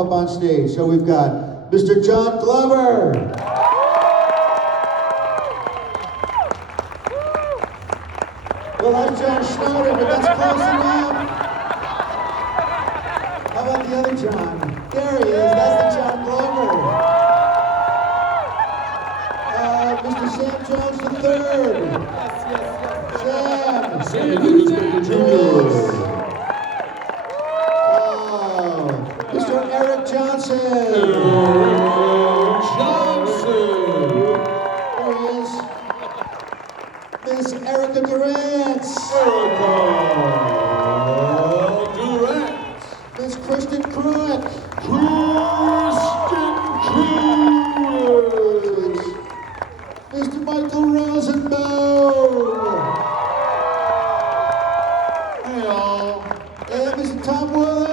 up on stage. So we've got Mr. John Glover. Well, that's John Schneider, but that's close enough. How about the other John? There he is, that's the John Glover. Mr. Sam Jones III. Sam Jr. Mr. Eric Johnson. There he is. Miss Erica Durance. Durance. Miss Kristin Kreuk. Mr. Michael Rosenbaum. Hey, all. And Mr. Tom Willing.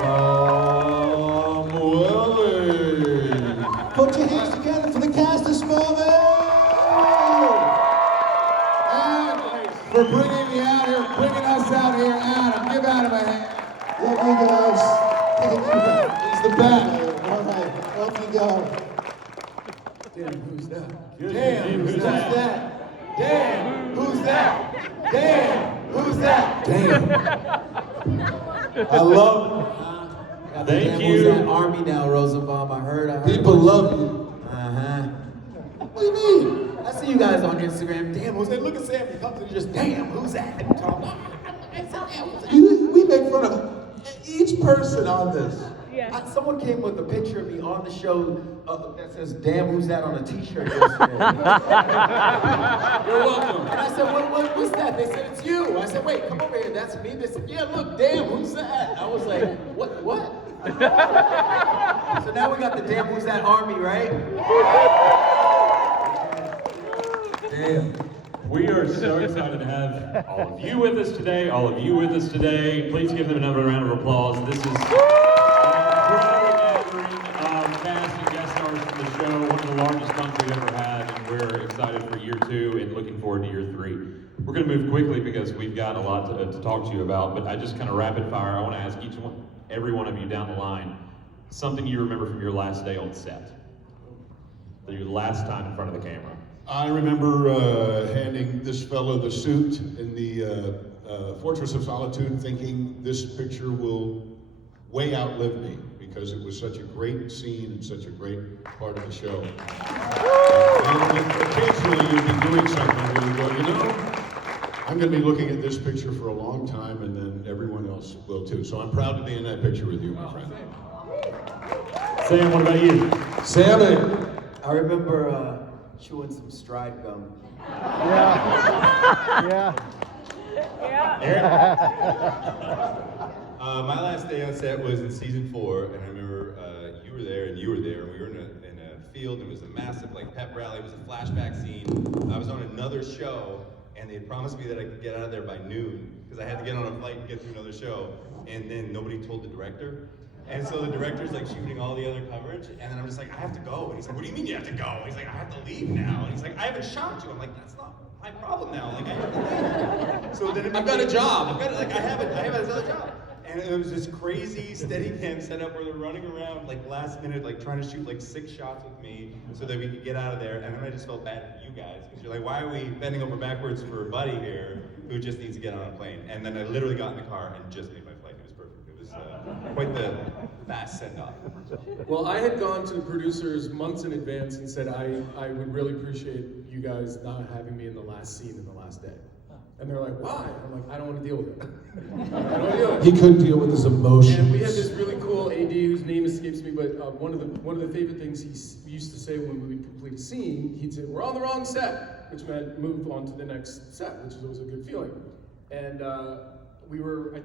Tom Willing. Put your hands together for the cast of Smallville. And for bringing me out here, bringing us out here, Adam. Give Adam a hand. Love you guys. Thank you. He's the best. All right, off you go. Damn, who's that? Damn, who's that? Damn, who's that? Damn, who's that? Damn. I love Got the Thank damn you. Who's That Army now, Rosenbaum. I heard. people love you. Uh-huh. What do you mean? I see you guys on Instagram. Damn, who's that? Look at Sam. He comes and just, damn, who's that? We make fun of each person on this. Someone came with a picture of me on the show that says, damn, who's that on a t-shirt yesterday. You're welcome. And I said, what's that? They said, it's you. I said, wait, come over here. That's me. They said, yeah, look, damn, who's that? I was like, what? So now we got the damn who's that army, right? Damn. We are so excited to have all of you with us today, all of you with us today. Please give them another round of applause. This is an incredible gathering of cast and guest stars from the show, one of the largest bunch we've ever had, and we're excited for year 2 and looking forward to year 3. We're going to move quickly because we've got a lot to talk to you about, but I just kind of rapid fire. I want to ask every one of you down the line, something you remember from your last day on set. Your last time in front of the camera. I remember handing this fellow the suit in the Fortress of Solitude, thinking this picture will way outlive me because it was such a great scene and such a great part of the show. And occasionally you'd be doing something where you go, you know, I'm going to be looking at this picture for a long time, and then everyone else will too. So I'm proud to be in that picture with you, my friend. Sam, what about you? Sammy. I remember chewing some stride gum. My last day on set was in season 4, and I remember you were there and you were there, and we were in a field, and it was a massive pep rally. It was a flashback scene. I was on another show, and they had promised me that I could get out of there by noon, because I had to get on a flight and get to another show, and then nobody told the director. And so the director's shooting all the other coverage, and then I'm just like, I have to go. And he's like, what do you mean you have to go? And he's like, I have to leave now. And he's like, I haven't shot you. I'm like, that's not my problem now. I have to leave. So then I've got a job. I have another job. And it was this crazy Steadicam setup where they're running around last minute, trying to shoot 6 shots with me so that we could get out of there. And then I just felt bad for you guys, because you're like, why are we bending over backwards for a buddy here who just needs to get on a plane? And then I literally got in the car and just made my flight. It was perfect. It was quite the fast send-off. Well, I had gone to the producers months in advance and said I would really appreciate you guys not having me in the last scene in the last day. And they're like, why? I'm like, I don't want to deal with it. I don't want to deal with it. He couldn't deal with his emotions. And we had this really cool AD whose name escapes me, but one of the favorite things he used to say when we would complete a scene, he'd say, we're on the wrong set, which meant move on to the next set, which was always a good feeling. And I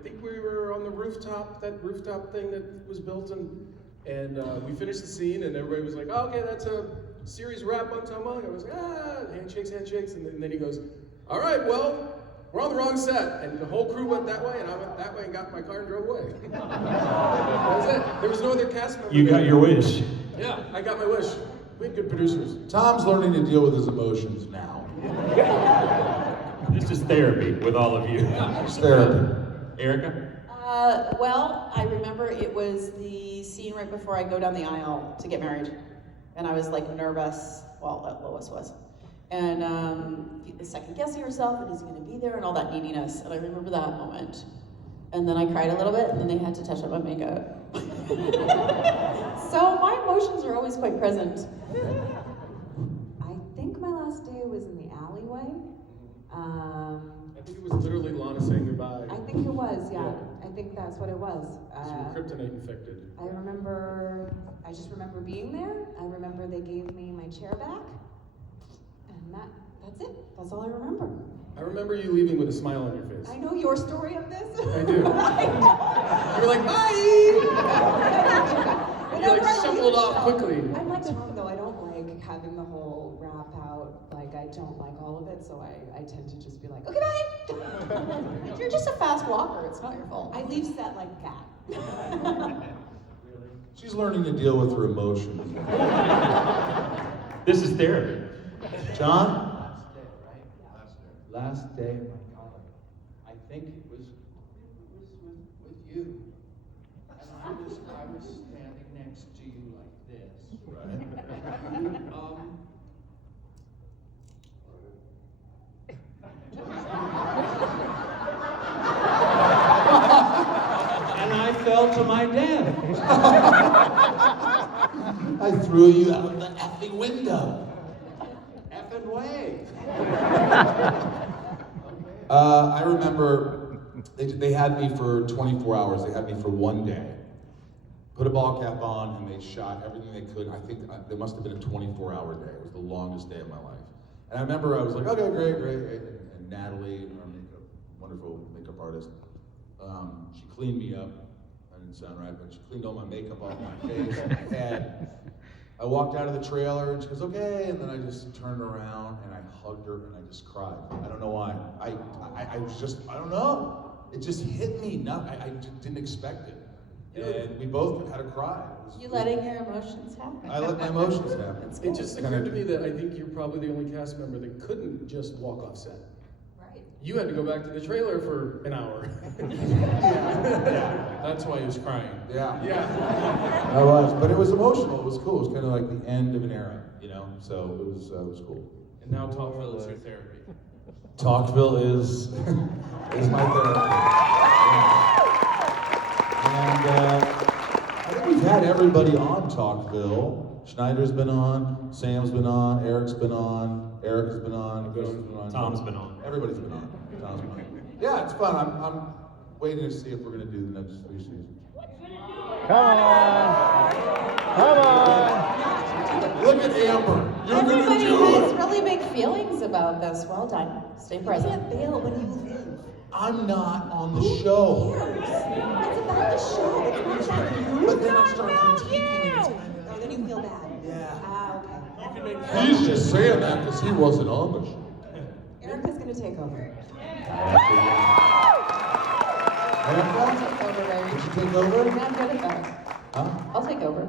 think we were on the rooftop, that rooftop thing that was built, and we finished the scene, and everybody was like, oh, okay, that's a series wrap on Tom Willing. I was like, handshakes, and then he goes, all right, well, we're on the wrong set. And the whole crew went that way, and I went that way and got in my car and drove away. That was it. There was no other cast member. You got your wish. Yeah, I got my wish. We had good producers. Tom's learning to deal with his emotions now. This is therapy with all of you. It's therapy. Erica? Well, I remember it was the scene right before I go down the aisle to get married. And I was like nervous, well, Lois was. And second guessing herself, and is he gonna be there, and all that neediness. And I remember that moment. And then I cried a little bit, and then they had to touch up my makeup. So my emotions are always quite present. I think my last day was in the alleyway. I think it was literally Lana saying goodbye. I think it was, yeah. I think that's what it was. You were kryptonite infected. I just remember being there. I remember they gave me my chair back. And that's it. That's all I remember. I remember you leaving with a smile on your face. I know your story of this. I do. You were like, bye! You like shuffled off quickly. I'm like Tom though, I don't like having the whole rap out. Like I don't like all of it, so I tend to just be like, okay, bye! You're just a fast walker, it's not your fault. I leave set like that. She's learning to deal with her emotions. This is therapy. John? Last day of my college. I think it was with you. And I was standing next to you like this. Right. And I fell to my death. I threw you out the effing window. Effing way. I remember they had me for 24 hours. They had me for one day. Put a ball cap on, and they shot everything they could. I think there must have been a 24-hour day. It was the longest day of my life. And I remember I was like, okay, great. And Natalie, our wonderful makeup artist, she cleaned me up. That didn't sound right, but she cleaned all my makeup off my face and my head. I walked out of the trailer, and she goes, okay, and then I just turned around, and I hugged her, and I just cried. I don't know why. I was just, I don't know. It just hit me. I just didn't expect it. And we both had a cry. You letting your emotions happen. I let my emotions happen. It just occurred to me that I think you're probably the only cast member that couldn't just walk off set. Right. You had to go back to the trailer for an hour. Yeah. That's why he was crying. Yeah. I was, but it was emotional. It was cool. It was kind of like the end of an era, you know. So it was cool. And now Talkville is your therapy. Talkville is my therapy. Yeah. And I think we've had everybody on Talkville. Schneider's been on, Sam's been on, Eric's been on, Eric has been on, Chris has been on. Tom's been on. Everybody's been on. Tom's been on. Yeah, it's fun. I'm waiting to see if we're gonna do the next 3 seasons. Come on! Come on! Look at Amber. You're Everybody gonna do has it. really big feelings about this. Well done. Stay present. can't bail when you leave. I'm not on the show. It's about the show. It's not about you. But then I start critiquing and it's kind of. Oh, then you feel bad. Yeah. Ah, okay. He's just saying that because he wasn't on the show. Erica's gonna take over. Erica? Over, baby. Did you take over? I'm good at that. Huh? I'll take over.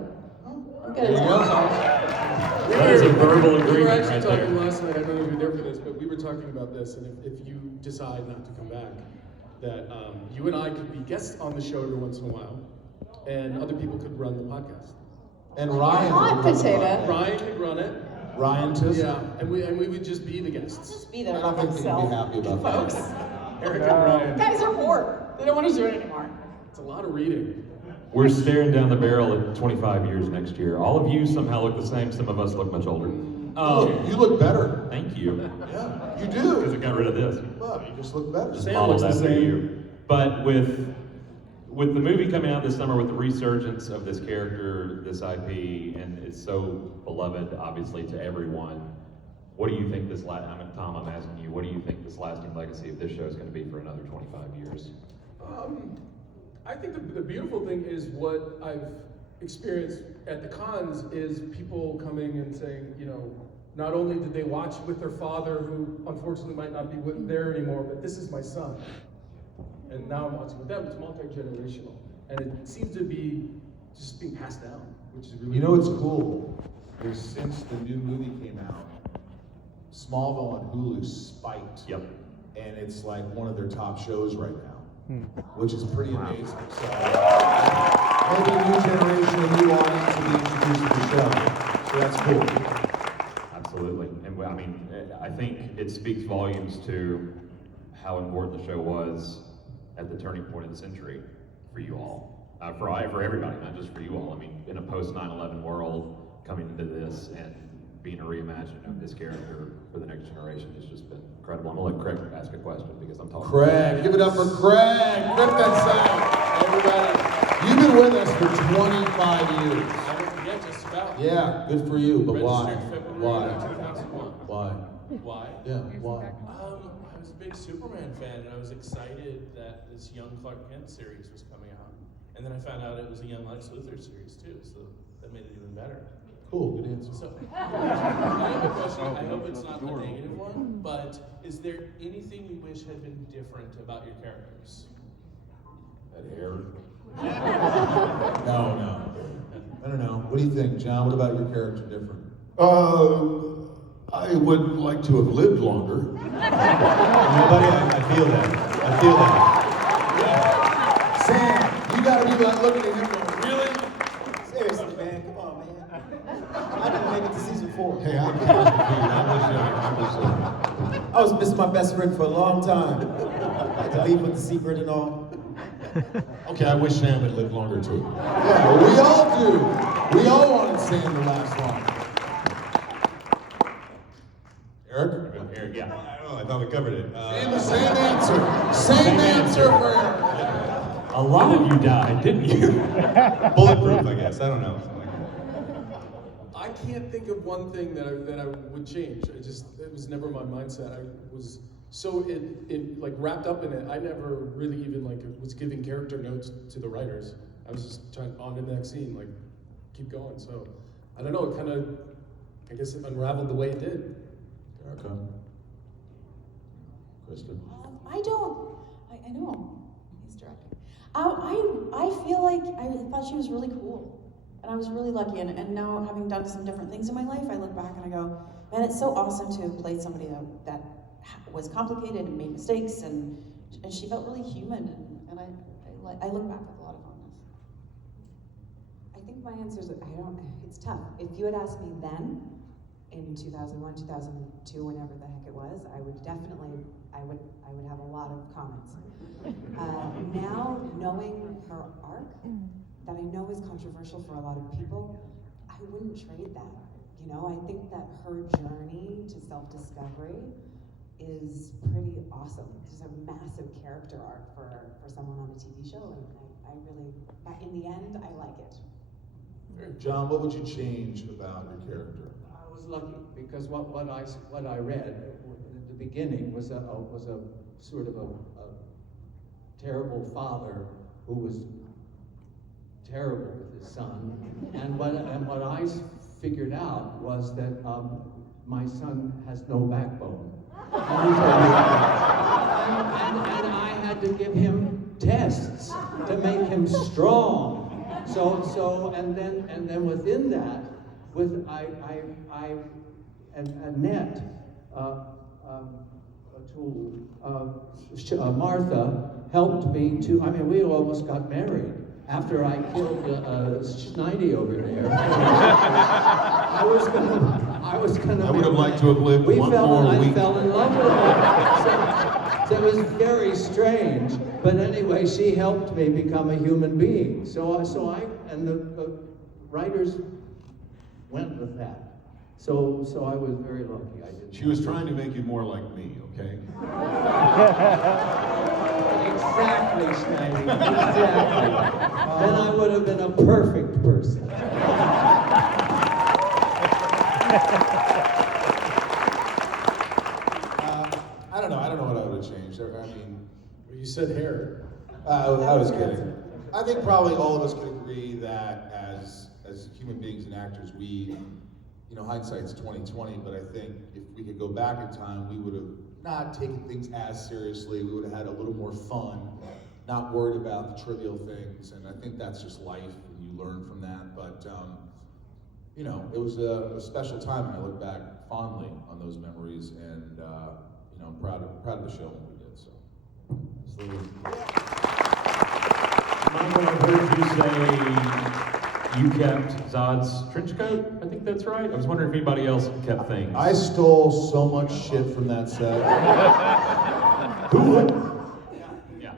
I'm good There you at go. that. That is a verbal We were agreement actually right talking there. last night, I don't know if you were there for this, but we were talking about this, and if you decide not to come back, that you and I could be guests on the show every once in a while, and other people could run the podcast. And Ryan. Hot potato. Ryan could run it. Ryan too? Yeah, and we would just be the guests. Just be I there don't by think they'd be myself. happy about Folks. that. Eric and Ryan. Guys are bored. They don't want to do it anymore. It's a lot of reading. We're staring down the barrel at 25 years next year. All of you somehow look the same. Some of us look much older. You look better. Thank you. Yeah, you Because I do. got rid of this. Well, you just look better. Sam Modeled looks the after same. you. But with the movie coming out this summer, with the resurgence of this character, this IP, and it's so beloved, obviously, to everyone, what do you think this Tom, I'm asking you, what do you think this lasting legacy of this show is going to be for another 25 years? I think the beautiful thing is what I've experienced at the cons is people coming and saying, you know, not only did they watch with their father, who unfortunately might not be there anymore, but this is my son. And now I'm watching with them. It's multi-generational. And it seems to be just being passed down, which is really You know what's cool? Is since the new movie came out, Smallville on Hulu spiked. Yep. And it's like one of their top shows right now. which is pretty amazing. So maybe a new generation, a new audience will be introduced to the show. So that's cool. Absolutely. And I mean, I think it speaks volumes to how important the show was at the turning point of the century for you all. For everybody, not just for you all. I mean, in a post 9/11 world, coming into this and being a reimagining of this character for the next generation has just been incredible. I'm gonna let Craig ask a question because I'm talking. Craig, give it up for Craig. Rip that sound, everybody. You've been with us for 25 years. Yeah, just about. Yeah, good for you, but why? Registered February Why? 2001. Why? Why? Yeah, why? I was a big Superman fan, and I was excited that this Young Clark Kent series was coming out. And then I found out it was a Young Lex Luthor series too, so that made it even better. Cool, good answer. So, I have a question. I hope it's not a negative one, but is there anything you wish had been different about your characters? That hair? No. I don't know. What do you think, John? What about your character different? I would like to have lived longer. Nobody, I feel that. I feel that. Sam, you gotta be like looking at him going, really? Seriously, man, come on, man. I didn't make it to season 4. Hey, I'm I was missing my best friend for a long time. I had to leave with the secret and all. okay, I wish Sam had lived longer too. Yeah, well, we all do. We all wanted Sam to last long. Eric? Eric, yeah. I don't know, I thought we covered it. Same answer. Same answer for Eric. A lot of you died, didn't you? Bulletproof, I guess. I don't know. I can't think of one thing that I would change. It was never my mindset. I was so like wrapped up in it. I never really even like was giving character notes to the writers. I was just trying on to the next scene, like keep going. So I don't know. It kind of, I guess, it unraveled the way it did. Erica? Kristin? I know. He's directing. I feel like I thought she was really cool. And I was really lucky. And now, having done some different things in my life, I look back and I go, man, it's so awesome to have played somebody that was complicated and made mistakes. And she felt really human. And I look back with a lot of fondness. I think my answer is, it's tough. If you had asked me then, in 2001, 2002, whenever the heck it was, I would have a lot of comments. Now, knowing her arc, that I know is controversial for a lot of people, I wouldn't trade that. You know, I think that her journey to self-discovery is pretty awesome. There's a massive character arc for someone on a TV show, and I really, in the end, I like it. John, what would you change about your character? I was lucky because what I read at the beginning was a sort of a terrible father who was terrible with his son, and what I figured out was that my son has no backbone, and I had to give him tests to make him strong. So and then within that, with Annette, Martha helped me to. I mean, we almost got married after I killed Schneider over there. I was gonna. I would have liked to have lived one more week. I fell in love with her. So it was very strange. But anyway, she helped me become a human being. So and the writers went with that. So I was very lucky. I did. She was trying to make you more like me, okay? Exactly, Schneider. Exactly. Then I would have been a perfect person. I don't know what I would have changed. I mean, You said hair. I was kidding. I think probably all of us could agree that as human beings and actors, we, hindsight's 20/20, but I think if we could go back in time, we would have not taken things as seriously. We would have had a little more fun, not worried about the trivial things, and I think that's just life, and you learn from that. But it was a special time, and I look back fondly on those memories, and I'm proud of the show when we did. So, absolutely. Michael, I heard you say you kept Zod's trench coat. I think that's right. I was wondering if anybody else kept things. I stole so much shit from that set. Who would? Yeah.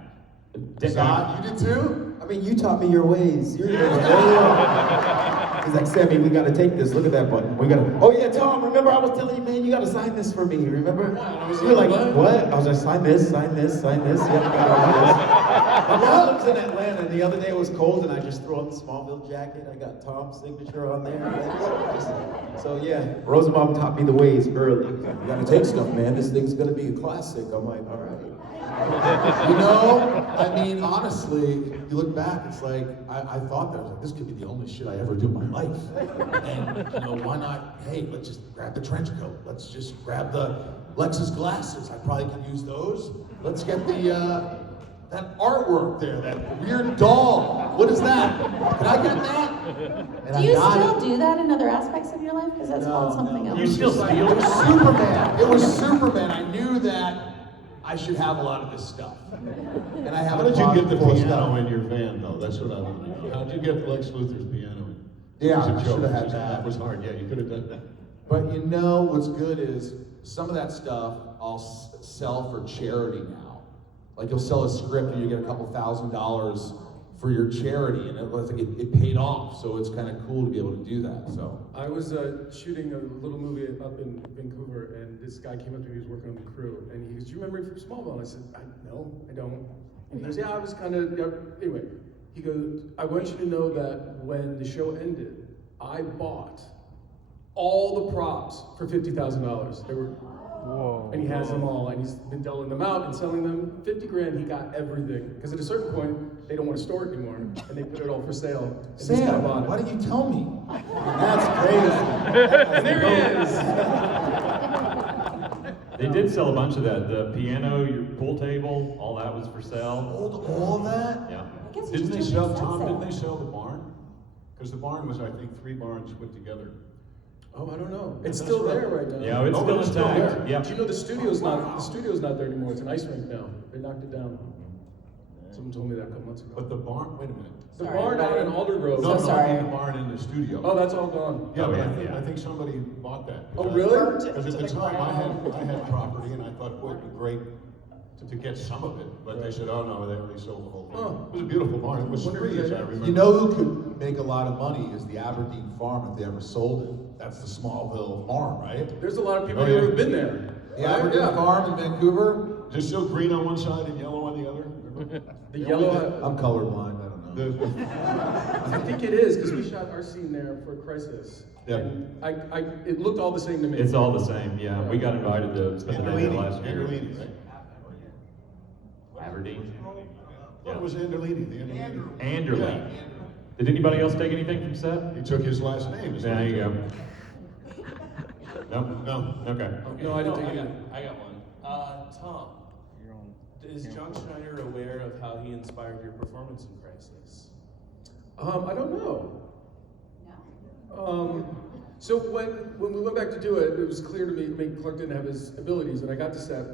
Zod, you did too? I mean, you taught me your ways. You're He's like, Sammy, we gotta take this. Look at that button. We gotta. Oh yeah, Tom. Remember I was telling you, man, you gotta sign this for me. Remember? You're like, what? I was like, sign this, sign this, sign this. Yep, got all this. My mom lives in Atlanta, and the other day it was cold, and I just threw up the Smallville jacket. I got Tom's signature on there. So yeah, Rosenbaum taught me the ways early. You gotta take stuff, man. This thing's gonna be a classic. I'm like, all right. You know, I mean, honestly, you look back, it's like, I thought that, I was like, this could be the only shit I ever do in my life. And, you know, why not, hey, let's just grab the trench coat. Let's just grab the Lexus glasses. I probably could use those. Let's get the, that artwork there, that weird doll. What is that? Can I get that? And Do you still do that in other aspects of your life? Because that's called something else. You still steal? It was Superman. It was Superman. I knew that I should have a lot of this stuff. And I have How did you get the piano in your van, though? That's what I want to know. How did you get Lex Luthor's piano in? Yeah, It was a I joke. should have had That was hard. Yeah, you could have done that. But you know what's good is some of that stuff I'll sell for charity now. Like you'll sell a script and you get a couple $1,000s for your charity, and it paid off. So it's kind of cool to be able to do that. So I was shooting a little movie up in Vancouver, and this guy came up to me, he was working on the crew, and he goes, "Do you remember me from Smallville?" And I said, "No, I don't." And he goes, "Yeah, I was kind of, anyway." He goes, "I want you to know that when the show ended, I bought all the props for $50,000. They were, and he has them all, and he's been doling them out and selling them. 50 grand, he got everything. Because at a certain point, they don't want to store it anymore, and they put it all for sale. And this guy Sam, bought it. why didn't you tell me? That's crazy. And there he is. They did sell a bunch of that. The piano, your pool table, all that was for sale. All of that? Yeah. I guess you Didn't should they do sell, an Tom, expensive. didn't they sell the barn? Because the barn was, I think, 3 barns put together. Oh, I don't know. It's That's still right. there right now. Yeah, it's Oh, still it's still intact. there. Yeah. Do you know the studio's not there anymore? It's an ice rink now. They knocked it down. Someone told me that a couple months ago. But the barn, wait a minute. The Sorry, barn out in everybody. Alder Grove. No, So no, I mean sorry. the barn in the studio. Oh, that's all gone. Yeah, but yeah. I think somebody bought that. Oh, really? Because at the time, I had property, and I thought, boy, it'd be great to get some of it. But they said, oh, no, they already sold the whole thing. Oh. It was a beautiful barn. It was Wonder if free, they as I did. remember. You know who could make a lot of money is the Aberdeen farm if they ever sold it. That's the Smallville farm, right? There's a lot of people Oh, who yeah. have been there. The Aberdeen farm in Vancouver? Is it still green on one side and yellow on the other? The yellow. I'm colorblind, I don't know. I think it is because we shot our scene there for Crisis. Yeah. And it looked all the same to me. It's all the same, yeah. We got invited to spend the night there last year. Anderlini, right? Aberdeen. Yeah, it was Anderlini, the Anderlini. Anderley. Did anybody else take anything from set? He took his last name. is what There he you took. go. No? Okay. No, I didn't take I it. got one. Tom, is John Schneider aware of how he inspired your performance in Crisis? I don't know. No. So when we went back to do it, it was clear to me Clark didn't have his abilities, and I got to set,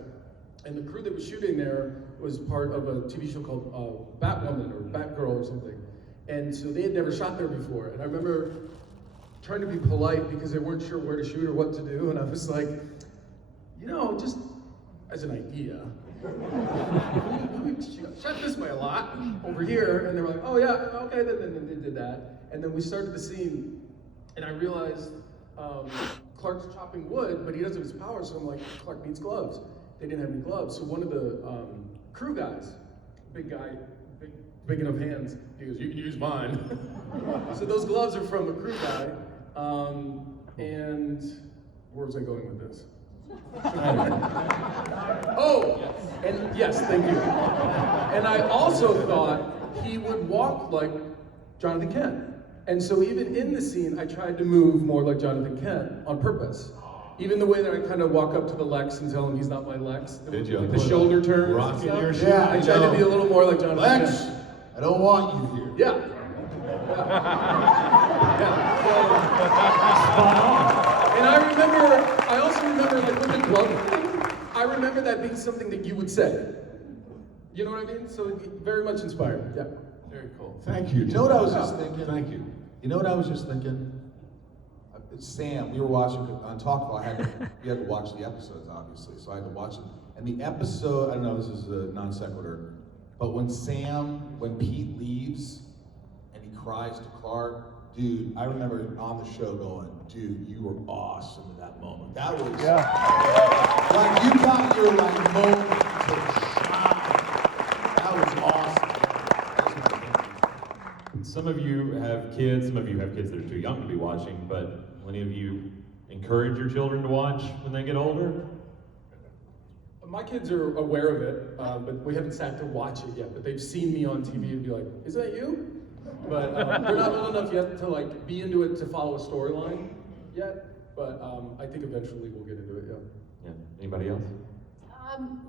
and the crew that was shooting there was part of a TV show called Batwoman or Batgirl or something, and so they had never shot there before, and I remember trying to be polite because they weren't sure where to shoot or what to do, and I was like, just as an idea, we shot this way a lot over here, and they were like, oh yeah, okay, then they did that, and then we started the scene. And I realized Clark's chopping wood, but he doesn't have his power, so I'm like, Clark needs gloves. They didn't have any gloves, so one of the crew guys, big guy, big enough hands, he goes, you can use mine. So those gloves are from a crew guy, and where was I going with this? Oh, and yes, thank you. And I also thought he would walk like Jonathan Kent. And so even in the scene, I tried to move more like Jonathan Kent on purpose. Even the way that I kind of walk up to the Lex and tell him he's not my Lex. Did you? Like the shoulder turns. Rocking and your stuff. shit. Yeah, I tried to be a little more like Jonathan Lex, Kent. I don't want you here. Yeah. And I also remember like with the glove thing, I remember that being something that you would say. You know what I mean? So very much inspired, yeah. Very cool. Thank you. You know what I was just thinking? Thank you. You know what I was just thinking? Sam, we were watching on Talkville. We had to watch the episodes, obviously, so I had to watch it. And the episode, I don't know, this is a non sequitur, but when Pete leaves and he cries to Clark, dude, I remember on the show going, dude, you were awesome in that moment. That was, like, you got your, like, moment to shine. That was awesome. Some of you have kids, some of you have kids that are too young to be watching, but will any of you encourage your children to watch when they get older? My kids are aware of it, but we haven't sat to watch it yet. But they've seen me on TV and be like, "Is that you?" But they're not old enough yet to like be into it to follow a storyline yet. But I think eventually we'll get into it. Yeah. Yeah. Anybody else?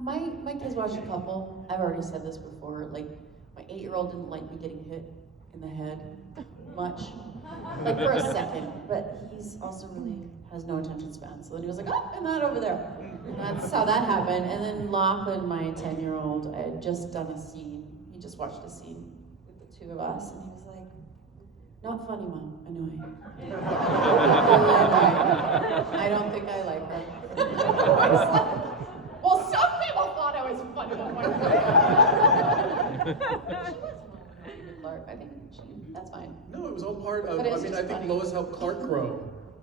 My kids watched a couple. I've already said this before. Like, my 8-year-old didn't like me getting hit in the head much, like for a second. But he's also really has no attention span. So then he was like, "Oh, and that over there." And that's how that happened. And then Lachlan, my 10-year-old, I had just done a scene. He just watched a scene with the two of us, and he was like, "Not funny, Mom. Annoying." I don't think I like her. Well, some people thought I was funny. Clark, I think that's fine. No, it was all part of. But it I was mean, just I think funny. Lois helped Clark grow.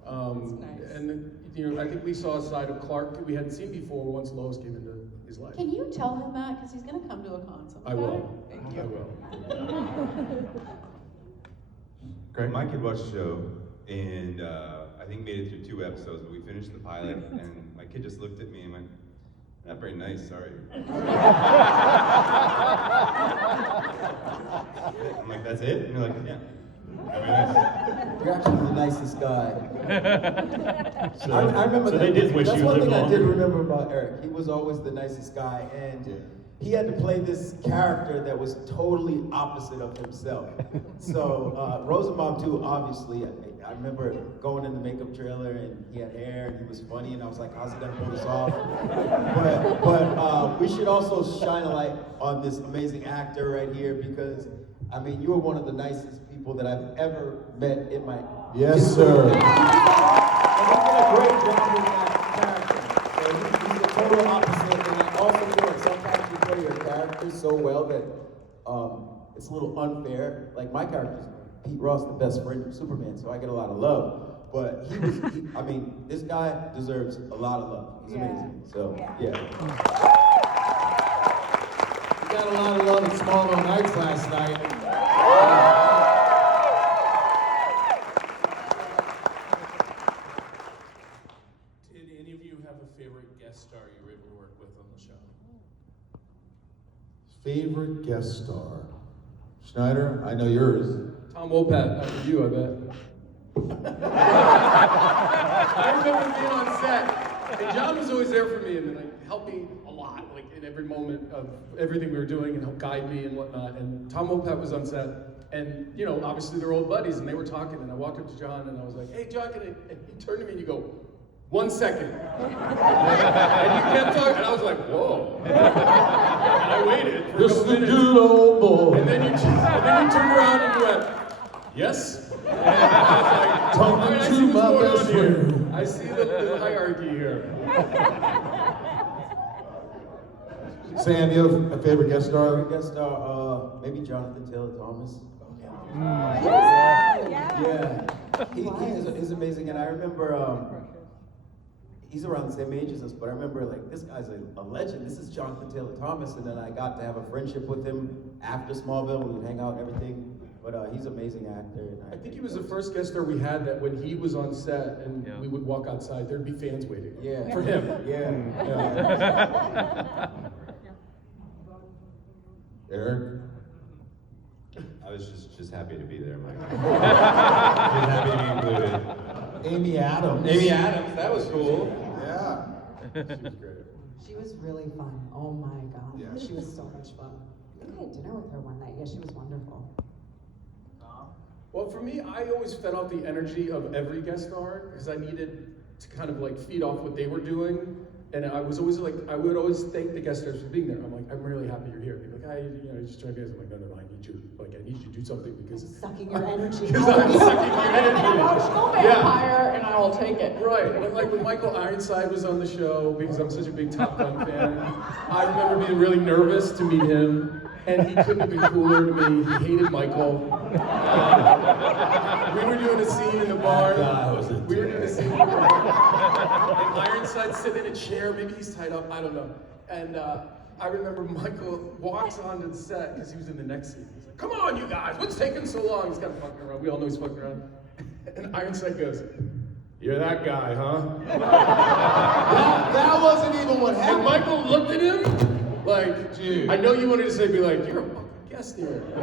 Nice. And you know, I think we saw a side of Clark that we hadn't seen before once Lois came into his life. Can you tell him that? Because he's going to come to a con sometime. I will. Thank you. I will. Great. My kid watched the show, and I think made it through 2 episodes, but we finished the pilot, and my kid just looked at me and went, "Not very nice, sorry." I'm like, "That's it?" And you're like, "Yeah. Not very nice." You're actually the nicest guy. So, I remember so that. they did wish That's you one lived thing I did longer. remember about Eric. He was always the nicest guy, and he had to play this character that was totally opposite of himself. So Rosenbaum too, obviously. I remember going in the makeup trailer, and he had hair, and he was funny, and I was like, "How's he gonna pull this off?" But we should also shine a light on this amazing actor right here, because I mean, you are one of the nicest people that I've ever met in my Yes, sir. And he did a great job with that character. So he's the total opposite, and I also feel like sometimes you play your character so well that it's a little unfair. Like my character's Pete Ross, the best friend of Superman, so I get a lot of love. But I mean, this guy deserves a lot of love. He's amazing. So, yeah. We got a lot of love at Smallville Nights last night. Did any of you have a favorite guest star you were able to work with on the show? Favorite guest star? Schneider, I know yours. Tom Wopat, after you, I bet. I remember being on set, and John was always there for me and like helped me a lot, like in every moment of everything we were doing, and helped guide me and whatnot. And Tom Wopat was on set, and you know, obviously they're old buddies, and they were talking, and I walked up to John and I was like, "Hey, John," and he turned to me and you go, "1 second," and you kept talking, and I was like, "Whoa!" And I waited for a Just couple a minutes. good old boy. And then you turned around and you went, "Yes?" And I was like, Talking "All right, I to see what's my going best on here. friend." I see the hierarchy here." Sam, you have a favorite guest star? Favorite guest star, maybe Jonathan Taylor Thomas. He's amazing, and I remember he's around the same age as us, but I remember like this guy's a legend. This is Jonathan Taylor Thomas, and then I got to have a friendship with him after Smallville. We would hang out and everything. But he's an amazing actor. And I think he was the first guest star we had that when he was on set and we would walk outside, there'd be fans waiting for him. Yeah. Eric? I was just happy to be there, Mike. Just happy to be included. Amy Adams. Amy Adams, that was cool. Yeah. She was great. She was really fun. Oh my God. Yeah. She was so much fun. I think I had dinner with her one night. Yeah, she was wonderful. Well, for me, I always fed off the energy of every guest star because I needed to kind of like feed off what they were doing. And I was always like, I would always thank the guest stars for being there. I'm like, I'm really happy you're here. They'd be like, you're just trying to be. I'm like, no, I need you. Like, I need you to do something because Sucking your energy. because I'm sucking your I'm an energy. emotional vampire, and I will take it. Right, and like when Michael Ironside was on the show, because I'm such a big Top Gun fan, I remember being really nervous to meet him, and he couldn't have been cooler to me. He hated Michael. We were doing a scene in the bar. We were doing a scene in the bar. And Ironside's sitting in a chair, maybe he's tied up, I don't know. And I remember Michael walks onto the set, because he was in the next scene. He's like, come on, you guys, what's taking so long? He's kind of fucking around. We all know he's fucking around. And Ironside goes, you're that guy, huh? That wasn't even what And happened. Michael looked at him like, Dude. I know you wanted to say, be like, you're a fucking guest here. I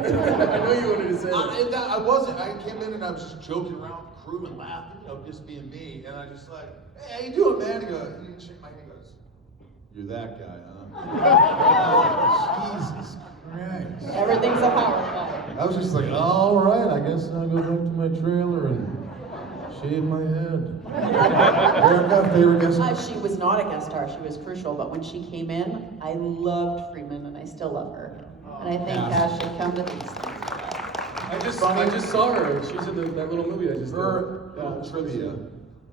know you wanted to say that. I wasn't. I came in and I was just joking around with the crew and laughing, just being me. And I just like, hey, how you doing, man? He goes, and he shook my hand. He goes, you're that guy, huh? Jesus Christ. Everything's a power play. I was just like, all right, I guess I'll go back to my trailer and shave my head. Erica, favorite guest star? She was not a guest star, she was crucial, but when she came in, I loved Freeman and I still love her. And I think Cash should come to these things. I just saw her. She's in that little movie I just Her did. trivia,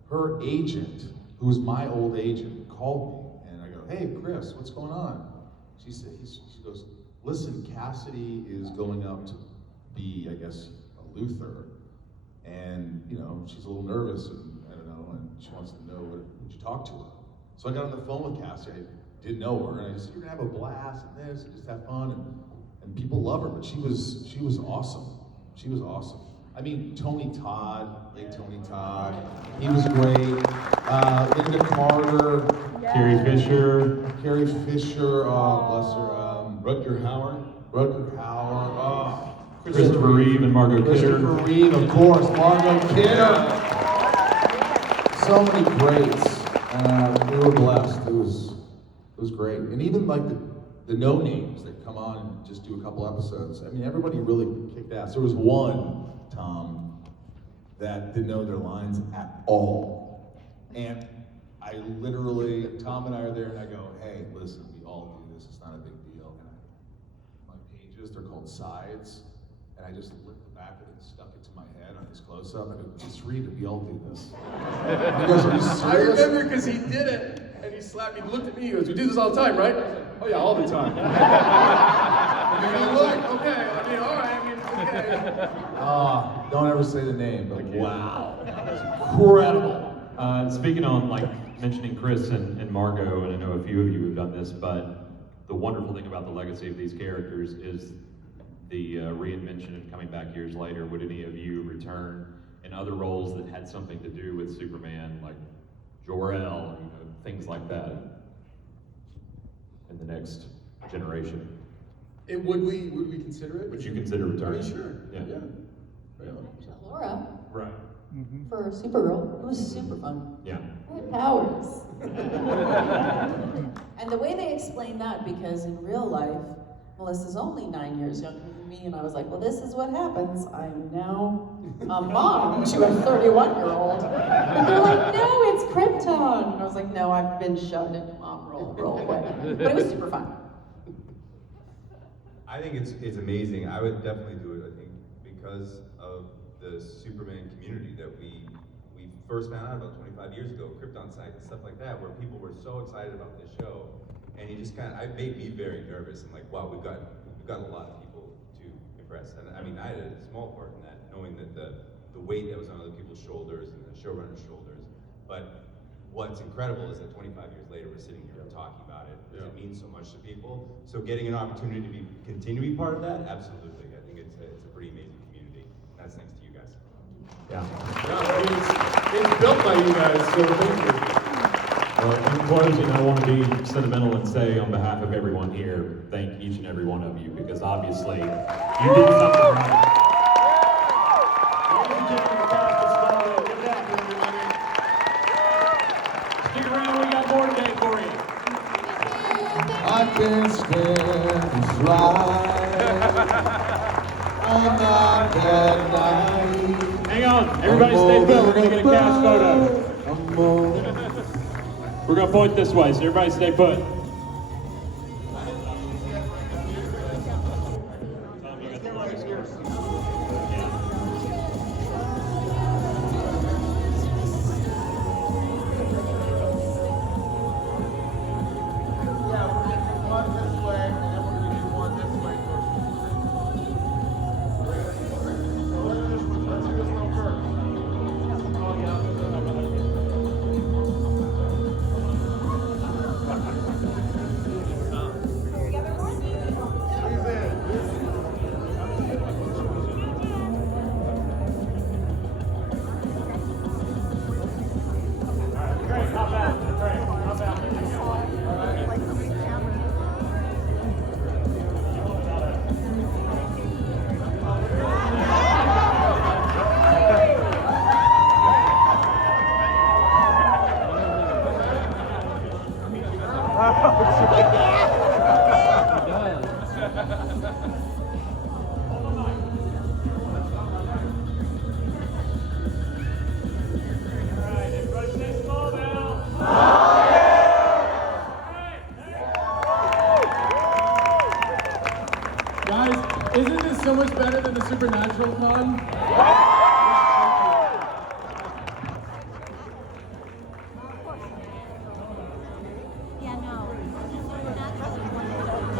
her agent, who was my old agent, called me and I go, hey Chris, what's going on? She goes, listen, Cassidy is going up to be, I guess, a Luther. And, she's a little nervous and I don't know, and she wants to know, would you talk to her? So I got on the phone with Cassie, I didn't know her, and I just said, you're gonna have a blast and this, and just have fun, and people love her, but she was awesome. She was awesome. I mean, Tony Todd, late Tony Todd, he was great. Linda Carter. Carrie Fisher. Carrie Fisher, oh, bless her. Rutger Hauer. Rutger Hauer, oh. Christopher Reeve and Margot Kidder. Christopher Reeve, of course, Margot Kidder. So many greats. We were blessed. It was great. And even like the no-names that come on and just do a couple episodes. I mean, everybody really kicked ass. There was one, Tom, that didn't know their lines at all. And I literally, Tom and I are there and I go, hey, listen, we all do this. It's not a big deal. And my pages, they're called sides. And I just licked the back of it and stuck it to my head on his close-up. I go, just read it, we all do this. He goes, are you I serious? remember because he did it, and he slapped me, he looked at me, he goes, we do this all the time, right? I was like, oh yeah, all the time. And he goes, look, okay, all right, okay. Oh, don't ever say the name, but wow. That was incredible. Speaking on mentioning Chris and Margot, and I know a few of you have done this, but the wonderful thing about the legacy of these characters is the reinvention and coming back years later. Would any of you return in other roles that had something to do with Superman, like Jor-El, things like that, in the next generation? Would we consider it? Would you consider returning? Sure. Yeah. Laura, Right. for Supergirl, it was super fun. Yeah. I had powers. And the way they explained that, because in real life, Melissa's only 9 years younger than me, and I was like, well, this is what happens. I'm now a mom to a 31-year-old. And they're like, no, it's Krypton. And I was like, no, I've been shoved into mom role real quick. But it was super fun. I think it's amazing. I would definitely do it, I think, because of the Superman community that we first found out about 25 years ago, Krypton site and stuff like that, where people were so excited about this show. And you just it made me very nervous. I'm like, wow, we've got a lot of people to impress. And I mean, I had a small part in that, knowing that the weight that was on other people's shoulders and the showrunner's shoulders. But what's incredible is that 25 years later, we're sitting here talking about it because it means so much to people. So getting an opportunity to continue to be part of that, absolutely. I think it's a pretty amazing community. That's thanks to you guys. Yeah. It's built by you guys, so thank you. Well, in closing, I want to be sentimental and say, on behalf of everyone here, thank each and every one of you, because obviously you did something right. Ladies and gentlemen, the cast of Smallville, give it up for everybody. Stick around, we got more today for you. I can't stand this ride on that night. Hang on, everybody stay put. We're going to get a cast photo. I'm more We're gonna point this way, so everybody stay put. Guys, isn't this so much better than the Supernatural con?